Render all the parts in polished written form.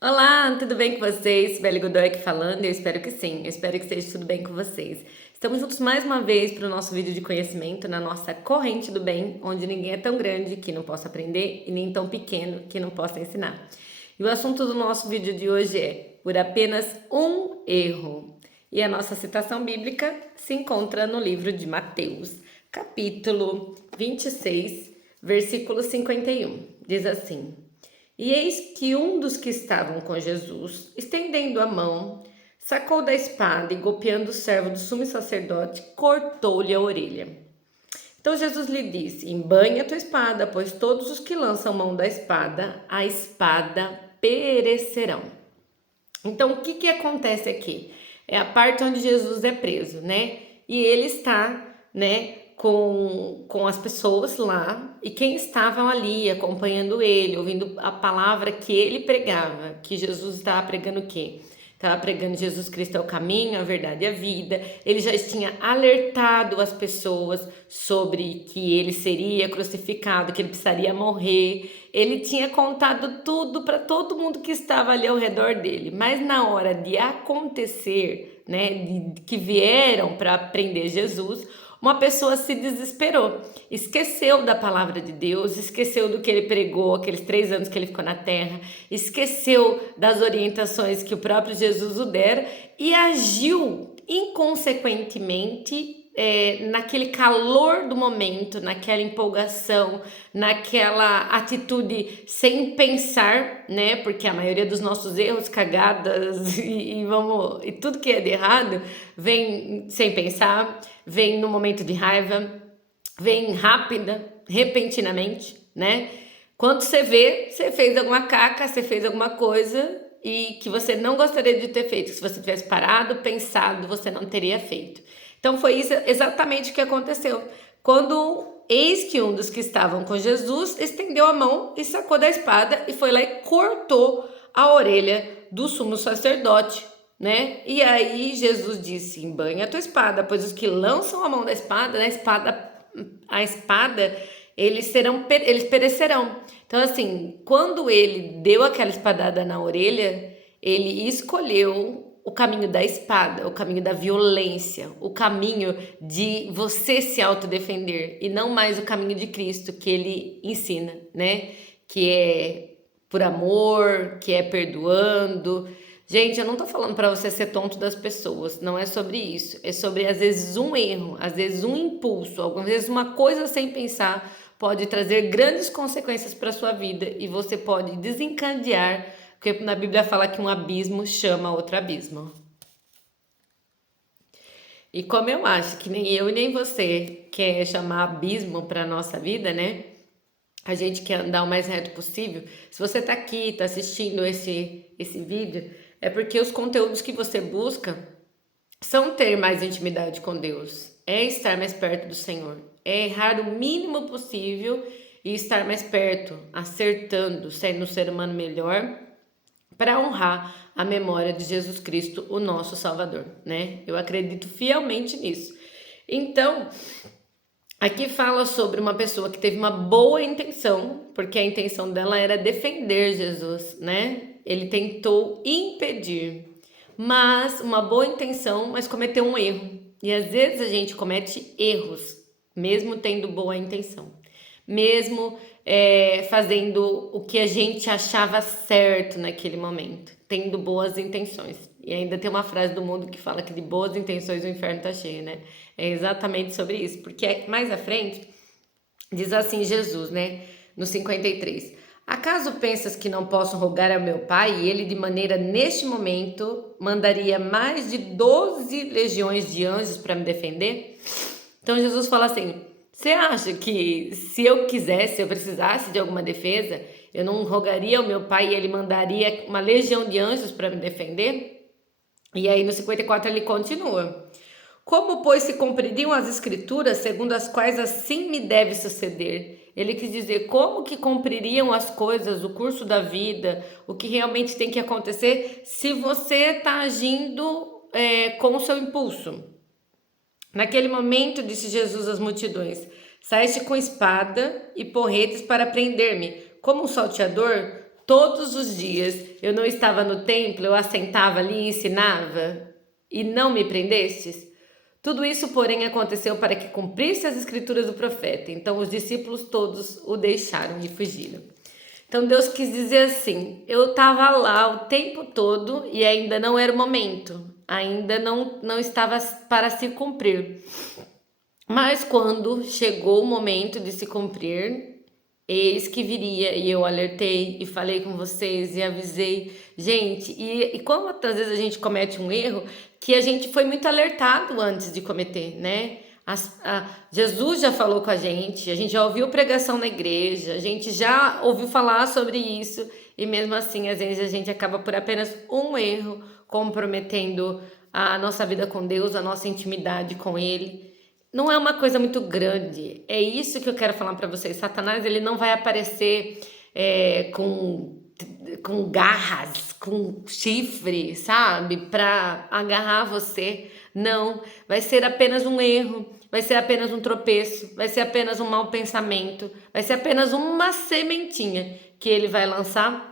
Olá, tudo bem com vocês? Beli Godoy aqui falando, eu espero que sim, eu espero que esteja tudo bem com vocês. Estamos juntos mais uma vez para o nosso vídeo de conhecimento na nossa corrente do bem, onde ninguém é tão grande que não possa aprender e nem tão pequeno que não possa ensinar. E o assunto do nosso vídeo de hoje é por apenas um erro. E a nossa citação bíblica se encontra no livro de Mateus, capítulo 26, versículo 51. Diz assim: E eis que um dos que estavam com Jesus, estendendo a mão, sacou da espada e, golpeando o servo do sumo sacerdote, cortou-lhe a orelha. Então Jesus lhe disse: Embainha a tua espada, pois todos os que lançam mão da espada, a espada perecerão. Então, o que acontece aqui? É a parte onde Jesus é preso, né? E ele está, né, com as pessoas lá, e quem estavam ali acompanhando ele, ouvindo a palavra que ele pregava, que Jesus estava pregando o quê? Estava pregando Jesus Cristo é o caminho, a verdade e a vida. Ele já tinha alertado as pessoas sobre que ele seria crucificado, que ele precisaria morrer. Ele tinha contado tudo para todo mundo que estava ali ao redor dele. Mas na hora de acontecer, né, que vieram para prender Jesus, uma pessoa se desesperou, esqueceu da palavra de Deus, esqueceu do que ele pregou aqueles 3 anos que ele ficou na terra, esqueceu das orientações que o próprio Jesus o dera e agiu inconsequentemente naquele calor do momento, naquela empolgação, naquela atitude sem pensar, né? Porque a maioria dos nossos erros, cagadas e tudo que é de errado vem sem pensar, vem no momento de raiva, vem rápida, repentinamente, né? Quando você vê, você fez alguma caca, você fez alguma coisa e que você não gostaria de ter feito. Se você tivesse parado, pensado, você não teria feito. Então foi isso exatamente o que aconteceu. Quando eis que um dos que estavam com Jesus estendeu a mão e sacou da espada e foi lá e cortou a orelha do sumo sacerdote, né? E aí Jesus disse: embanha a tua espada, pois os que lançam a mão da espada, a espada, eles perecerão. Então, assim, quando ele deu aquela espadada na orelha, ele escolheu o caminho da espada, o caminho da violência, o caminho de você se autodefender e não mais o caminho de Cristo que ele ensina, né? Que é por amor, que é perdoando. Gente, eu não tô falando para você ser tonto das pessoas, não é sobre isso. É sobre, às vezes, um erro, às vezes, um impulso, algumas vezes, uma coisa sem pensar pode trazer grandes consequências para sua vida e você pode desencadear, porque na Bíblia fala que um abismo chama outro abismo. E como eu acho que nem eu e nem você quer chamar abismo para nossa vida, né? A gente quer andar o mais reto possível. Se você tá aqui, tá assistindo esse vídeo, é porque os conteúdos que você busca são ter mais intimidade com Deus, é estar mais perto do Senhor, é errar o mínimo possível e estar mais perto, acertando, sendo um ser humano melhor para honrar a memória de Jesus Cristo, o nosso Salvador, né? Eu acredito fielmente nisso. Então, aqui fala sobre uma pessoa que teve uma boa intenção, porque a intenção dela era defender Jesus, né? Ele tentou impedir, mas uma boa intenção, mas cometeu um erro. E às vezes a gente comete erros, mesmo tendo boa intenção, mesmo fazendo o que a gente achava certo naquele momento, tendo boas intenções. E ainda tem uma frase do mundo que fala que de boas intenções o inferno tá cheio, né? É exatamente sobre isso, porque mais à frente diz assim Jesus, né? No 53. Acaso pensas que não posso rogar ao meu pai e ele de maneira neste momento mandaria mais de 12 legiões de anjos para me defender? Então Jesus fala assim: você acha que se eu quisesse, se eu precisasse de alguma defesa, eu não rogaria ao meu pai e ele mandaria uma legião de anjos para me defender? E aí no 54 ele continua: como, pois, se cumpririam as escrituras, segundo as quais assim me deve suceder? Ele quis dizer como que cumpririam as coisas, o curso da vida, o que realmente tem que acontecer, se você está agindo com o seu impulso. Naquele momento, disse Jesus às multidões: saíste com espada e porretes para prender-me, como um salteador? todos os dias eu não estava no templo, eu assentava ali e ensinava, e não me prendestes? Tudo isso, porém, aconteceu para que cumprisse as escrituras do profeta. Então os discípulos todos o deixaram e fugiram. Então Deus quis dizer assim, eu estava lá o tempo todo e ainda não era o momento, ainda não estava para se cumprir. Mas quando chegou o momento de se cumprir, eis que viria, e eu alertei e falei com vocês e avisei. Gente, e quantas vezes a gente comete um erro que a gente foi muito alertado antes de cometer, né? Jesus já falou com a gente já ouviu pregação na igreja, a gente já ouviu falar sobre isso, e mesmo assim, às vezes a gente acaba por apenas um erro comprometendo a nossa vida com Deus, a nossa intimidade com Ele. Não é uma coisa muito grande, é isso que eu quero falar para vocês. Satanás, ele não vai aparecer com garras, com chifre, sabe, para agarrar você. Não, vai ser apenas um erro, vai ser apenas um tropeço, vai ser apenas um mau pensamento, vai ser apenas uma sementinha que ele vai lançar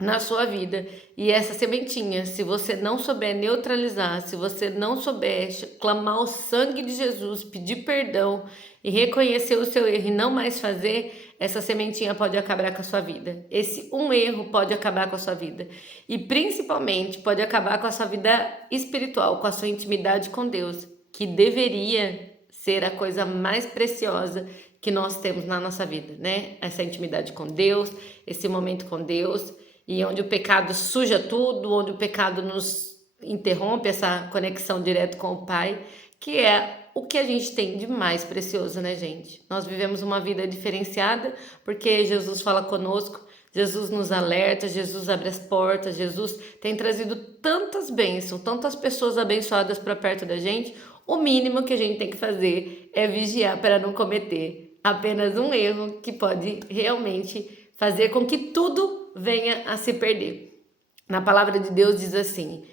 na sua vida. E essa sementinha, se você não souber neutralizar, se você não souber clamar o sangue de Jesus, pedir perdão e reconhecer o seu erro e não mais fazer, essa sementinha pode acabar com a sua vida. Esse um erro pode acabar com a sua vida. E principalmente pode acabar com a sua vida espiritual, com a sua intimidade com Deus, que deveria ser a coisa mais preciosa que nós temos na nossa vida, né? Essa intimidade com Deus, esse momento com Deus, e onde o pecado suja tudo, onde o pecado nos interrompe essa conexão direto com o Pai, que é o que a gente tem de mais precioso, né, gente? Nós vivemos uma vida diferenciada porque Jesus fala conosco, Jesus nos alerta, Jesus abre as portas, Jesus tem trazido tantas bênçãos, tantas pessoas abençoadas para perto da gente. O mínimo que a gente tem que fazer é vigiar para não cometer apenas um erro que pode realmente fazer com que tudo venha a se perder. Na palavra de Deus diz assim: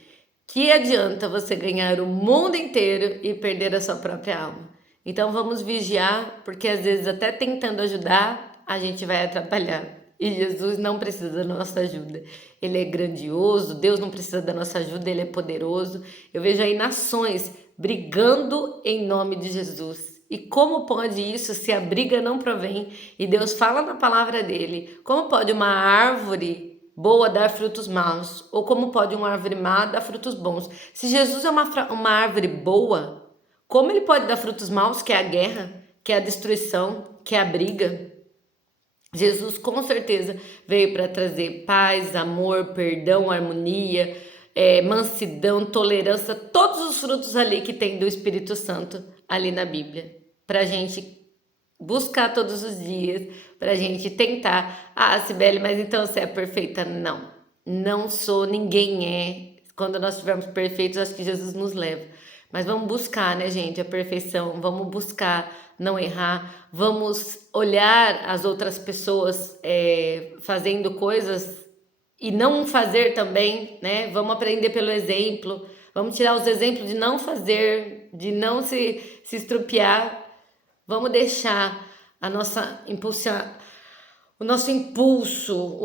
que adianta você ganhar o mundo inteiro e perder a sua própria alma? Então vamos vigiar, porque às vezes até tentando ajudar, a gente vai atrapalhar. E Jesus não precisa da nossa ajuda. Ele é grandioso, Deus não precisa da nossa ajuda, Ele é poderoso. Eu vejo aí nações brigando em nome de Jesus. E como pode isso se a briga não provém? E Deus fala na palavra dele. Como pode uma árvore boa dar frutos maus? Ou como pode uma árvore má dar frutos bons? Se Jesus é uma árvore boa, como ele pode dar frutos maus, que é a guerra, que é a destruição, que é a briga? Jesus com certeza veio para trazer paz, amor, perdão, harmonia, mansidão, tolerância, todos os frutos ali que tem do Espírito Santo ali na Bíblia, para a gente buscar todos os dias, para a gente tentar. Ah, Cibele, mas então você é perfeita? Não, não sou, ninguém é. Quando nós estivermos perfeitos, acho que Jesus nos leva. Mas vamos buscar, né, gente, a perfeição, vamos buscar não errar, vamos olhar as outras pessoas fazendo coisas e não fazer também, né? Vamos aprender pelo exemplo, vamos tirar os exemplos de não fazer, de não se estrupiar, vamos deixar a nossa o nosso impulso,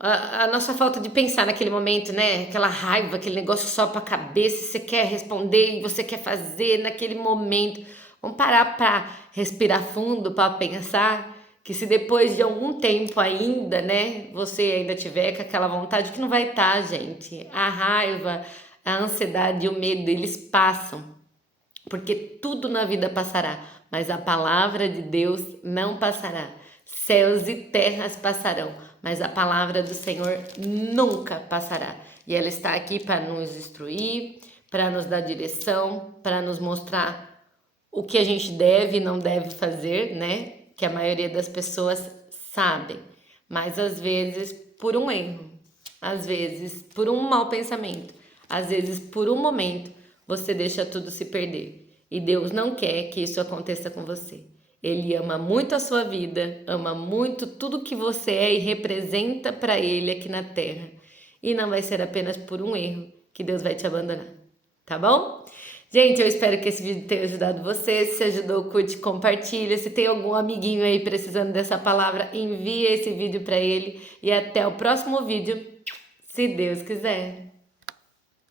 a nossa falta de pensar naquele momento, né? Aquela raiva, aquele negócio só para a cabeça, você quer responder e você quer fazer naquele momento. Vamos parar para respirar fundo, para pensar que se depois de algum tempo ainda, né, você ainda tiver com aquela vontade, que não vai estar, gente. A raiva, a ansiedade e o medo, eles passam. Porque tudo na vida passará, mas a palavra de Deus não passará. Céus e terras passarão, mas a palavra do Senhor nunca passará. E ela está aqui para nos instruir, para nos dar direção, para nos mostrar o que a gente deve e não deve fazer, né? Que a maioria das pessoas sabem, mas às vezes por um erro, às vezes por um mau pensamento, às vezes por um momento, você deixa tudo se perder. E Deus não quer que isso aconteça com você. Ele ama muito a sua vida, ama muito tudo que você é e representa para Ele aqui na terra. E não vai ser apenas por um erro que Deus vai te abandonar, tá bom? Gente, eu espero que esse vídeo tenha ajudado você. Se ajudou, curte, compartilha. Se tem algum amiguinho aí precisando dessa palavra, envia esse vídeo para ele. E até o próximo vídeo, se Deus quiser.